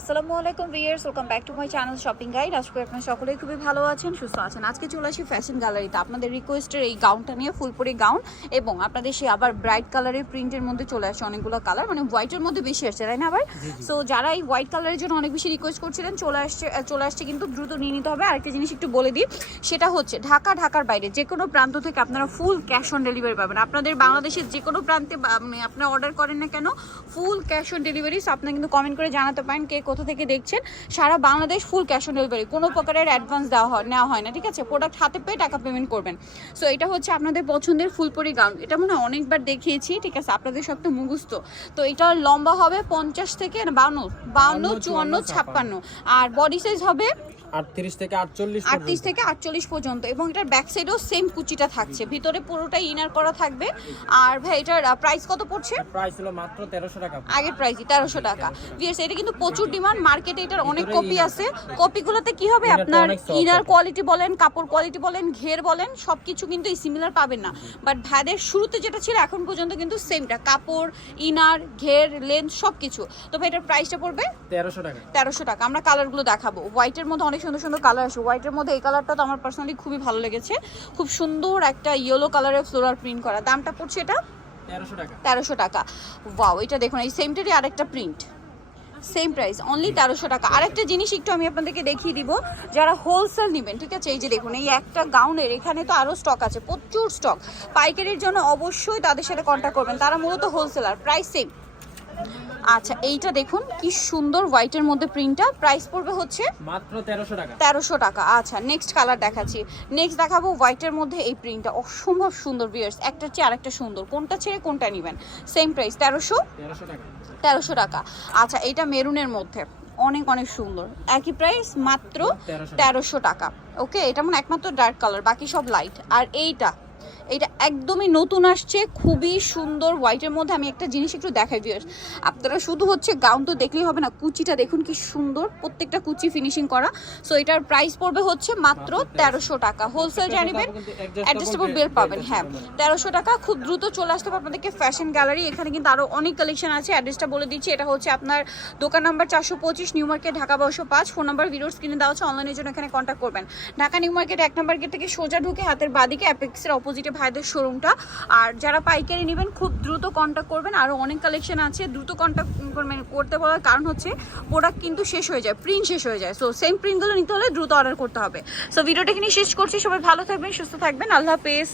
আসসালামু আলাইকুম viewers welcome back to my channel shopping guide আজকে আপনারা সকলেই খুবই ভালো আছেন সুস্থ আছেন। আজকে চলে আসি ফ্যাশন গ্যালারিতে আপনাদের রিকোয়েস্টের এই গাউনটা নিয়ে ফুলপুরি গাউন এবং আপনাদের সেই আবার ব্রাইট কালারের প্রিন্টের মধ্যে চলে আসে অনেকগুলো কালার মানে হোয়াইটের মধ্যে বেশি আসছে তাই না আবার? সো যারা এই হোয়াইট কালারের জন্য অনেক বেশি রিকোয়েস্ট করছিলেন চলে আসছে চলে আসছে কিন্তু দ্রুত নিয়ে নিতে হবে। আরেকটা জিনিস একটু বলে দিই সেটা হচ্ছে ঢাকা ঢাকার বাইরে যে কোনো প্রান্ত থেকে আপনারা ফুল ক্যাশ অন ডেলিভারি পাবেন। আপনাদের বাংলাদেশের যে কোনো প্রান্তে মানে আপনারা অর্ডার করেন না কেন ফুল ক্যাশ অন ডেলিভারি আপনারা কিন্তু কমেন্ট করে জানাতে পারেন কে কোথা থেকে দেখছেন সারা Bangladesh full cash on delivery কোনো প্রকারের অ্যাডভান্স দেওয়া হয় নেওয়া হয় না ঠিক আছে? প্রোডাক্ট হাতে পেয়ে টাকা পেমেন্ট করবেন। সো এটা হচ্ছে আপনাদের পছন্দের ফুলপরি গাউন এটা মনে হয় অনেকবার দেখিয়েছি ঠিক আছে? আপনাদের সব তো মুখস্থ। তো এটা লম্বা হবে পঞ্চাশ থেকে বাউন্ন বাউন্ন চুয়ান্ন ছাপ্পান্ন। আর বডি সাইজ হবে আটত্রিশ থেকে আটচল্লিশ আটত্রিশ থেকে আটচল্লিশ পর্যন্ত। এবং এটার ব্যাক সাইডেও সেম কুচিটা থাকছে। ভিতরে পুরোটাই ইনার করা থাকবে। আর ভাই এটার প্রাইস কত পড়ছে? প্রাইস হলো মাত্র তেরোশো টাকা। আগের প্রাইসই তেরোশো টাকা। ভিয়ার্স এটা কিন্তু প্রচুর ডিমান্ড মার্কেটে এটার অনেক কপি আছে। কপিগুলোতে কি হবে? আপনার ইনার কোয়ালিটি বলেন কাপড় কোয়ালিটি বলেন ঘের বলেন সবকিছু কিন্তু এই সিমিলার পাবেন না। বাট ভ্যাদের শুরুতে যেটা ছিল এখন পর্যন্ত কিন্তু সেমটা কাপড় ইনার ঘের লেন্থ সবকিছু। তো ভাই এটার প্রাইসটা পড়বে? তেরোশো টাকা। তেরোশো টাকা। আমরা কালারগুলো দেখাবো। হোয়াইটের মধ্যে অনেক সুন্দর সুন্দর কালার আছে হোয়াইটের মধ্যে এই কালারটা তো আমার পার্সোনালি খুবই ভালো লেগেছে। খুব সুন্দর একটা ইয়েলো কালারের ফ্লোরাল প্রিন্ট করা। দামটা পড়ছে এটা? তেরোশো টাকা। তেরোশো টাকা। ওয়াও এটা দেখুন এই সেমটারই আরেকটা প্রিন্ট সেম প্রাইস অনলি তেরোশো টাকা। আর একটা জিনিস একটু আমি আপনাদেরকে দেখিয়ে দিব, যারা হোলসেল নেবেন, ঠিক আছে? এই যে দেখুন, এই একটা গাউনের এখানে তো আরও স্টক আছে, প্রচুর স্টক পাইকারির জন্য অবশ্যই তাদের সাথে কন্ট্যাক্ট করবেন, তারা মূলত হোলসেলার প্রাইস সেম আচ্ছা এইটা দেখুন কি সুন্দর হোয়াইটের মধ্যে প্রিন্টটা। প্রাইস পড়বে হচ্ছে মাত্র তেরোশো টাকা। তেরোশো টাকা। আচ্ছা নেক্সট কালার দেখাচ্ছি। নেক্সট দেখাবো হোয়াইটের মধ্যে এই প্রিন্টটা। অসম্ভব সুন্দর বিয়ার্স একটা চেয়ে আরেকটা সুন্দর। কোনটা ছেড়ে কোনটা নেবেন? সেম প্রাইস তেরোশো? তেরোশো টাকা। তেরোশো টাকা। আচ্ছা এটা মেরুনের মধ্যে। অনেক অনেক সুন্দর। একই প্রাইস মাত্র তেরোশো টাকা। ওকে এটা মানে একমাত্র ডার্ক কালার বাকি সব লাইট আর এইটা এটা একদমই নতুন আসছে খুবই সুন্দর হোয়াইটের মধ্যে। আমি একটা জিনিস একটু দেখাই ভিউয়ার্স আপনারা শুধু হচ্ছে গাউন তো দেখলেই হবে না কুচিটা দেখুন কি সুন্দর প্রত্যেকটা কুচি ফিনিশিং করা। সো এটার প্রাইস পড়বে হচ্ছে মাত্র তেরোশো টাকা। হোলসেল জানিবেন অ্যাডজাস্টেবল বেল পাবেন হ্যাঁ। তেরোশো টাকা খুব দ্রুত চলে আসতে হবে আপনাদেরকে ফ্যাশন গ্যালারি এখানে কিন্তু আরও অনেক কালেকশন আছে অ্যাড্রেসটা বলে দিচ্ছি। এটা হচ্ছে আপনার দোকান নাম্বার চারশো পঁচিশ নিউ মার্কেট ঢাকা বারোশো পাঁচ। ফোন নাম্বার ভিডিওর স্ক্রিনে দেওয়া আছে অনলাইনের জন্য এখানে কন্ট্যাক্ট করবেন। ঢাকা নিউ মার্কেট এক নাম্বার গেট থেকে সোজা ঢুকে হাতের বাদিকে অ্যাপেক্সের অপোজিটে ভাইদের শোরুমটা। আর যারা পাইকারি নেবেন, খুব দ্রুত কন্ট্যাক্ট করবেন। আরও অনেক কালেকশন আছে, দ্রুত কন্ট্যাক্ট মানে করতে বলার কারণ হচ্ছে প্রোডাক্ট কিন্তু শেষ হয়ে যায় প্রিন্ট শেষ হয়ে যায়। সো সেম প্রিন্টগুলো নিতে হলে দ্রুত অর্ডার করতে হবে। সো ভিডিওটা এখানে শেষ করছি। সবাই ভালো থাকবেন, সুস্থ থাকবেন। আল্লাহ হাফেজ।